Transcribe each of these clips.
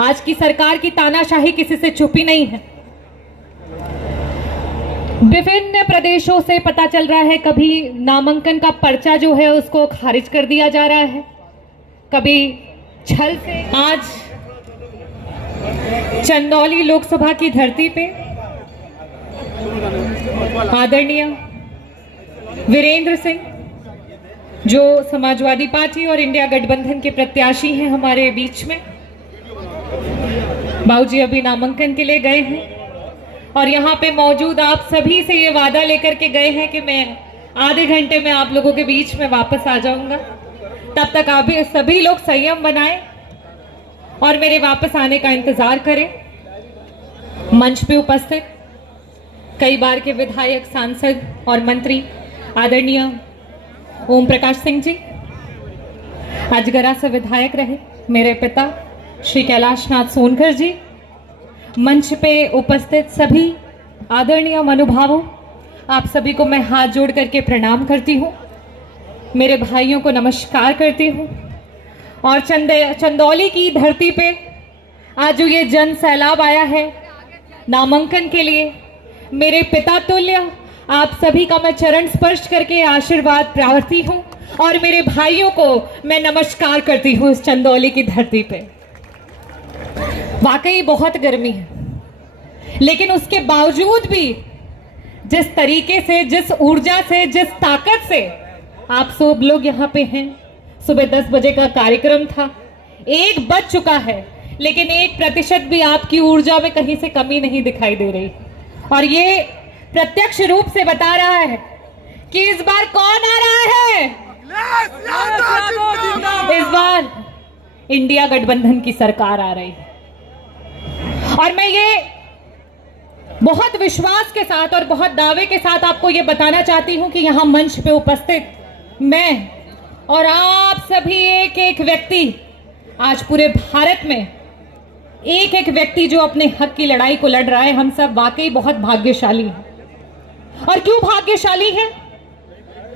आज की सरकार की तानाशाही किसी से छुपी नहीं है। विभिन्न प्रदेशों से पता चल रहा है, कभी नामांकन का पर्चा जो है उसको खारिज कर दिया जा रहा है, कभी छल से। आज चंदौली लोकसभा की धरती पे आदरणीय वीरेंद्र सिंह, जो समाजवादी पार्टी और इंडिया गठबंधन के प्रत्याशी हैं, हमारे बीच में बाबूजी अभी नामांकन के लिए गए हैं और यहाँ पे मौजूद आप सभी से ये वादा लेकर के गए हैं कि मैं आधे घंटे में आप लोगों के बीच में वापस आ जाऊंगा। तब तक आप भी सभी लोग संयम बनाएं और मेरे वापस आने का इंतजार करें। मंच पे उपस्थित कई बार के विधायक, सांसद और मंत्री आदरणीय ओम प्रकाश सिंह जी, अजगरा से विधायक रहे मेरे पिता श्री कैलाश नाथ सोनकर जी, मंच पे उपस्थित सभी आदरणीय महानुभावों, आप सभी को मैं हाथ जोड़ करके प्रणाम करती हूँ, मेरे भाइयों को नमस्कार करती हूँ। और चंदौली की धरती पे आज जो ये जन सैलाब आया है नामांकन के लिए, मेरे पिता तुल्य आप सभी का मैं चरण स्पर्श करके आशीर्वाद प्रार्थी हूँ और मेरे भाइयों को मैं नमस्कार करती हूँ। इस चंदौली की धरती पे वाकई बहुत गर्मी है, लेकिन उसके बावजूद भी जिस तरीके से, जिस ऊर्जा से, जिस ताकत से आप सब लोग यहाँ पे हैं, सुबह 10 बजे का कार्यक्रम था, 1 बज चुका है, लेकिन 1% भी आपकी ऊर्जा में कहीं से कमी नहीं दिखाई दे रही। और ये प्रत्यक्ष रूप से बता रहा है कि इस बार कौन आ रहा है। इस बार इंडिया गठबंधन की सरकार आ रही है और मैं ये बहुत विश्वास के साथ और बहुत दावे के साथ आपको ये बताना चाहती हूं कि यहां मंच पे उपस्थित मैं और आप सभी एक एक व्यक्ति, आज पूरे भारत में एक एक व्यक्ति जो अपने हक की लड़ाई को लड़ रहा है, हम सब वाकई बहुत भाग्यशाली हैं। और क्यों भाग्यशाली हैं?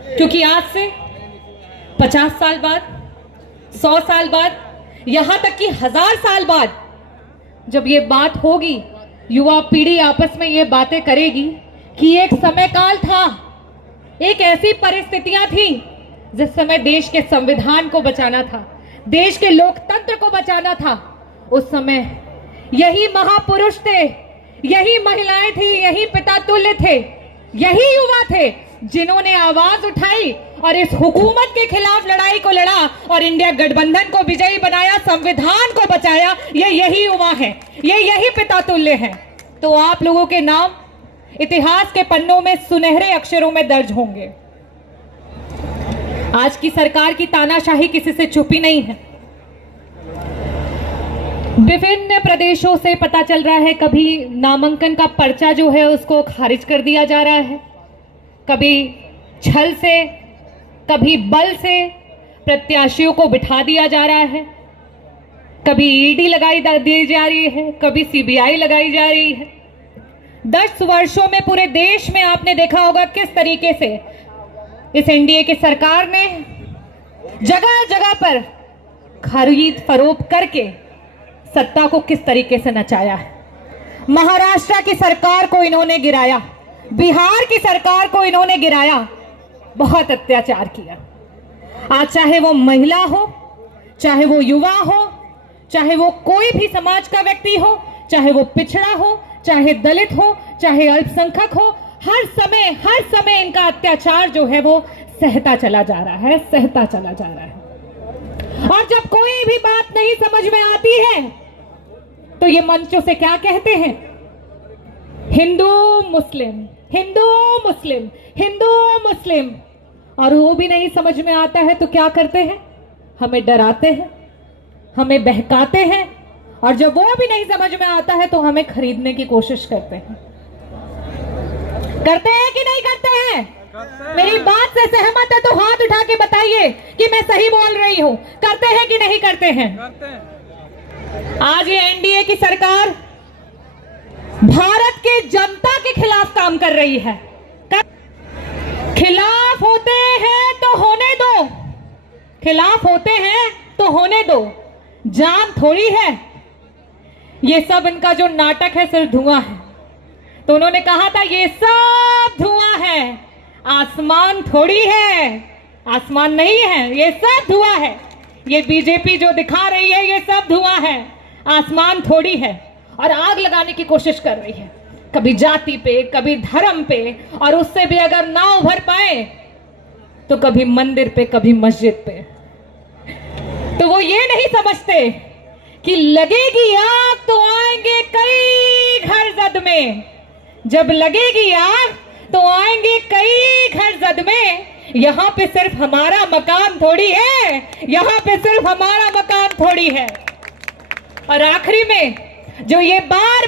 क्योंकि आज से 50 साल बाद, 100 साल बाद, यहां तक कि 1000 साल बाद जब ये बात होगी, युवा पीढ़ी आपस में ये बातें करेगी कि एक समय काल था, एक ऐसी परिस्थितियां थी जिस समय देश के संविधान को बचाना था, देश के लोकतंत्र को बचाना था। उस समय यही महापुरुष थे, यही महिलाएं थी, यही पिता तुल्य थे, यही युवा थे जिन्होंने आवाज उठाई और इस हुकूमत के खिलाफ लड़ाई को लड़ा और इंडिया गठबंधन को विजयी बनाया, संविधान को बचाया। ये यही युवा है, ये यही पिता तुल्य है। तो आप लोगों के नाम इतिहास के पन्नों में सुनहरे अक्षरों में दर्ज होंगे। आज की सरकार की तानाशाही किसी से छुपी नहीं है। विभिन्न प्रदेशों से पता चल रहा है, कभी नामांकन का पर्चा जो है उसको खारिज कर दिया जा रहा है, कभी छल से, कभी बल से प्रत्याशियों को बिठा दिया जा रहा है, कभी ईडी लगाई दी जा रही है, कभी सीबीआई लगाई जा रही है। 10 वर्षों में पूरे देश में आपने देखा होगा किस तरीके से इस एनडीए की सरकार ने जगह जगह पर खरीद फरोख्त करके सत्ता को किस तरीके से नचाया है। महाराष्ट्र की सरकार को इन्होंने गिराया, बिहार की सरकार को इन्होंने गिराया, बहुत अत्याचार किया। आज चाहे वो महिला हो, चाहे वो युवा हो, चाहे वो कोई भी समाज का व्यक्ति हो, चाहे वो पिछड़ा हो, चाहे दलित हो, चाहे अल्पसंख्यक हो, हर समय इनका अत्याचार जो है वो सहता चला जा रहा है, सहता चला जा रहा है। और जब कोई भी बात नहीं समझ में आती है तो ये मंचों से क्या कहते हैं? हिंदू मुस्लिम, हिंदू मुस्लिम, हिंदू मुस्लिम। और वो भी नहीं समझ में आता है तो क्या करते हैं? हमें डराते हैं, हमें बहकाते हैं, और जब वो भी नहीं समझ में आता है तो हमें खरीदने की कोशिश करते हैं। करते हैं कि नहीं करते हैं? मेरी बात से सहमत है तो हाथ उठा के बताइए कि मैं सही बोल रही हूं। करते हैं कि नहीं करते हैं? आज ये एनडीए की सरकार भारत की जनता के खिलाफ काम कर रही है। खिलाफ होते हैं तो होने दो, खिलाफ होते हैं तो होने दो। जान थोड़ी है ये सब इनका जो नाटक है सिर्फ धुआं है। तो उन्होंने कहा था ये सब धुआं है, आसमान थोड़ी है, आसमान नहीं है, ये सब धुआं है। ये बीजेपी जो दिखा रही है ये सब धुआं है, आसमान थोड़ी है। और आग लगाने की कोशिश कर रही है, कभी जाति पे, कभी धर्म पे, और उससे भी अगर ना उभर पाए तो कभी मंदिर पे, कभी मस्जिद पे। तो वो ये नहीं समझते कि लगेगी आग तो आएंगे कई घर जद में, जब लगेगी आग तो आएंगे कई घर जद में। यहां पे सिर्फ हमारा मकान थोड़ी है, यहां पे सिर्फ हमारा मकान थोड़ी है। और आखिरी में जो ये बार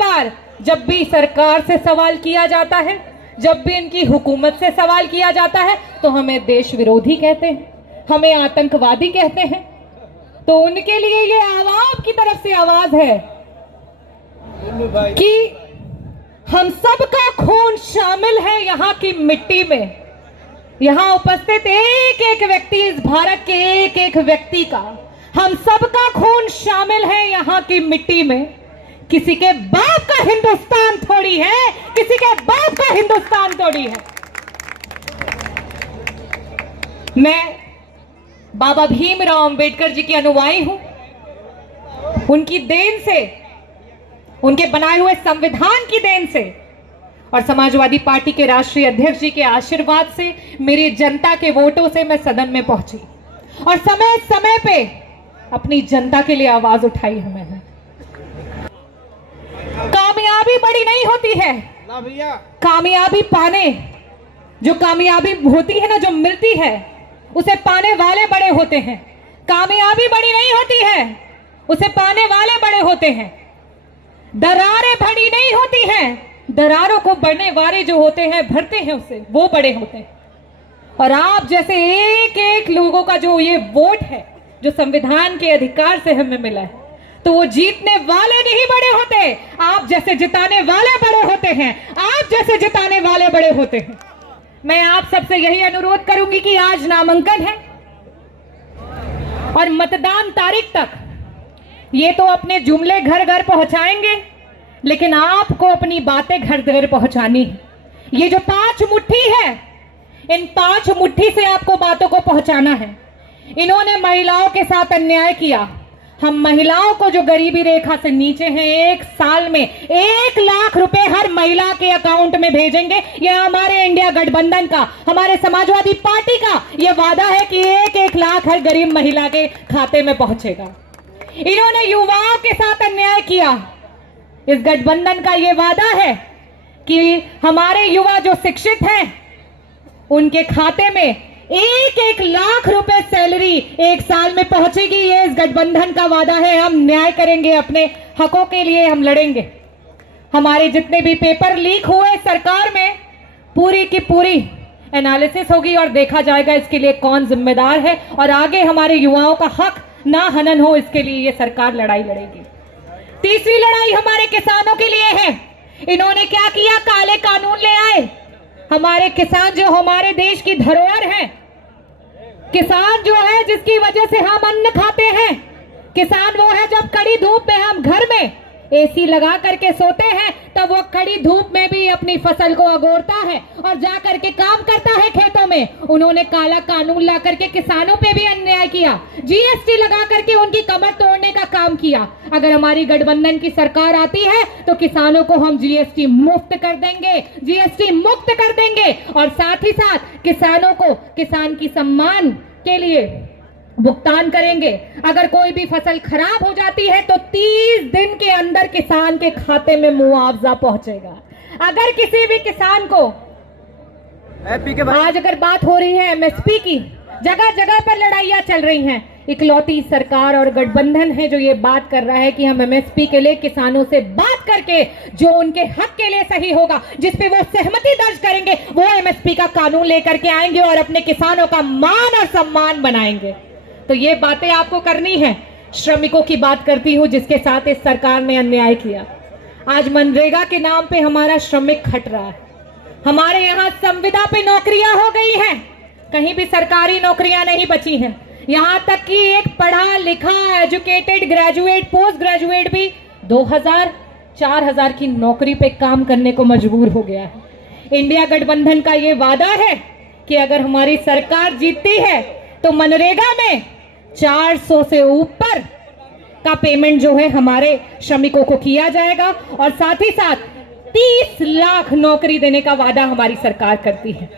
बार जब भी सरकार से सवाल किया जाता है, जब भी इनकी हुकूमत से सवाल किया जाता है, तो हमें देश विरोधी कहते हैं, हमें आतंकवादी कहते हैं। तो उनके लिए ये आवाम की तरफ से आवाज है कि हम सबका खून शामिल है यहाँ की मिट्टी में। यहाँ उपस्थित एक एक व्यक्ति, इस भारत के एक एक व्यक्ति का, हम सबका खून शामिल है यहाँ की मिट्टी में। किसी के बाप का हिंदुस्तान थोड़ी है, किसी के बाप का हिंदुस्तान थोड़ी है। मैं बाबा भीमराव अंबेडकर जी की अनुयायी हूं। उनकी देन से, उनके बनाए हुए संविधान की देन से और समाजवादी पार्टी के राष्ट्रीय अध्यक्ष जी के आशीर्वाद से, मेरी जनता के वोटों से मैं सदन में पहुंची और समय समय पे अपनी जनता के लिए आवाज उठाई है मैंने। कामयाबी बड़ी नहीं होती है, कामयाबी पाने, जो कामयाबी होती है ना, जो मिलती है, उसे पाने वाले बड़े होते हैं। कामयाबी बड़ी नहीं होती है, उसे पाने वाले बड़े होते हैं। दरारें बड़ी नहीं होती हैं, दरारों को बढ़ने वाले जो होते हैं, भरते हैं उसे, वो बड़े होते हैं। और आप जैसे एक एक लोगों का जो ये वोट है, जो संविधान के अधिकार से हमें मिला है, तो वो जीतने वाले नहीं बड़े होते, आप जैसे जिताने वाले बड़े होते हैं, आप जैसे जिताने वाले बड़े होते हैं। मैं आप सबसे यही अनुरोध करूंगी कि आज नामांकन है और मतदान तारीख तक ये तो अपने जुमले घर घर पहुंचाएंगे, लेकिन आपको अपनी बातें घर घर पहुंचानी है। ये जो 5 मुट्ठी है, इन 5 मुट्ठी से आपको बातों को पहुंचाना है। इन्होंने महिलाओं के साथ अन्याय किया। हम महिलाओं को जो गरीबी रेखा से नीचे हैं, 1 साल में 1 लाख रुपए हर महिला के अकाउंट में भेजेंगे। यह हमारे इंडिया गठबंधन का, हमारे समाजवादी पार्टी का यह वादा है कि 1-1 लाख हर गरीब महिला के खाते में पहुंचेगा। इन्होंने युवाओं के साथ अन्याय किया। इस गठबंधन का यह वादा है कि हमारे युवा जो शिक्षित हैं, उनके खाते में 1-1 लाख रुपए सैलरी 1 साल में पहुंचेगी। ये इस गठबंधन का वादा है। हम न्याय करेंगे, अपने हकों के लिए हम लड़ेंगे। हमारे जितने भी पेपर लीक हुए सरकार में, पूरी की पूरी एनालिसिस होगी और देखा जाएगा इसके लिए कौन जिम्मेदार है, और आगे हमारे युवाओं का हक ना हनन हो, इसके लिए ये सरकार लड़ाई लड़ेगी। तीसरी लड़ाई हमारे किसानों के लिए है। इन्होंने क्या किया? काले कानून ले आए। हमारे किसान जो हमारे देश की धरोहर है, किसान जो है जिसकी वजह से हम अन्न खाते हैं, किसान वो है जब कड़ी धूप में हम घर में एसी लगा करके सोते हैं, तब वो कड़ी धूप में भी अपनी फसल को अगोरता है और जा करके काम करता है खेतों में। उन्होंने काला कानून ला करके किसानों पे भी अन्याय किया, जीएसटी लगा करके उनकी कमर तोड़ने का काम किया। अगर हमारी गठबंधन की सरकार आती है तो किसानों को हम जीएसटी मुक्त कर देंगे, जीएसटी मुक्त कर देंगे, और साथ ही साथ किसानों को किसान की सम्मान के लिए भुगतान करेंगे। अगर कोई भी फसल खराब हो जाती है तो 30 दिन के अंदर किसान के खाते में मुआवजा पहुंचेगा। अगर किसी भी किसान को, आज अगर बात हो रही है एमएसपी की, जगह जगह पर लड़ाइयां चल रही हैं, इकलौती सरकार और गठबंधन है जो ये बात कर रहा है कि हम एमएसपी के लिए किसानों से बात करके जो उनके हक के लिए सही होगा, जिसपे वो सहमति दर्ज करेंगे, वो एमएसपी का कानून लेकर के आएंगे और अपने किसानों का मान और सम्मान बनाएंगे। तो ये बातें आपको करनी है। श्रमिकों की बात करती हूं जिसके साथ इस सरकार ने अन्याय किया। आज मनरेगा के नाम पे हमारा श्रमिक खट रहा है। हमारे यहाँ संविदा पे नौकरियां हो गई हैं, कहीं भी सरकारी नौकरियां नहीं बची हैं। यहां तक कि एक पढ़ा लिखा एजुकेटेड ग्रेजुएट पोस्ट ग्रेजुएट भी 2000 4000 की नौकरी पे काम करने को मजबूर हो गया है। इंडिया गठबंधन का ये वादा है कि अगर हमारी सरकार जीतती है तो मनरेगा में 400 से ऊपर का पेमेंट जो है हमारे श्रमिकों को किया जाएगा और साथ ही साथ 30 लाख नौकरी देने का वादा हमारी सरकार करती है।